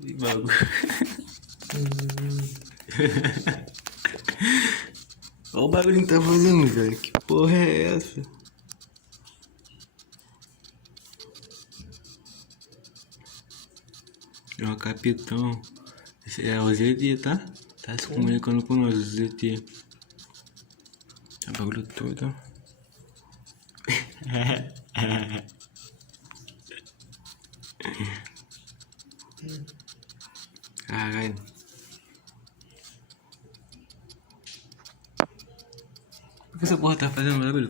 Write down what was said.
Que bagulho. Olha o bagulho que tá fazendo, velho. Que porra é essa? É o capitão. Esse é o ZT, tá? Tá se comunicando com nós, o ZT. É o bagulho todo. Caralho. Por que essa porra tá fazendo barulho?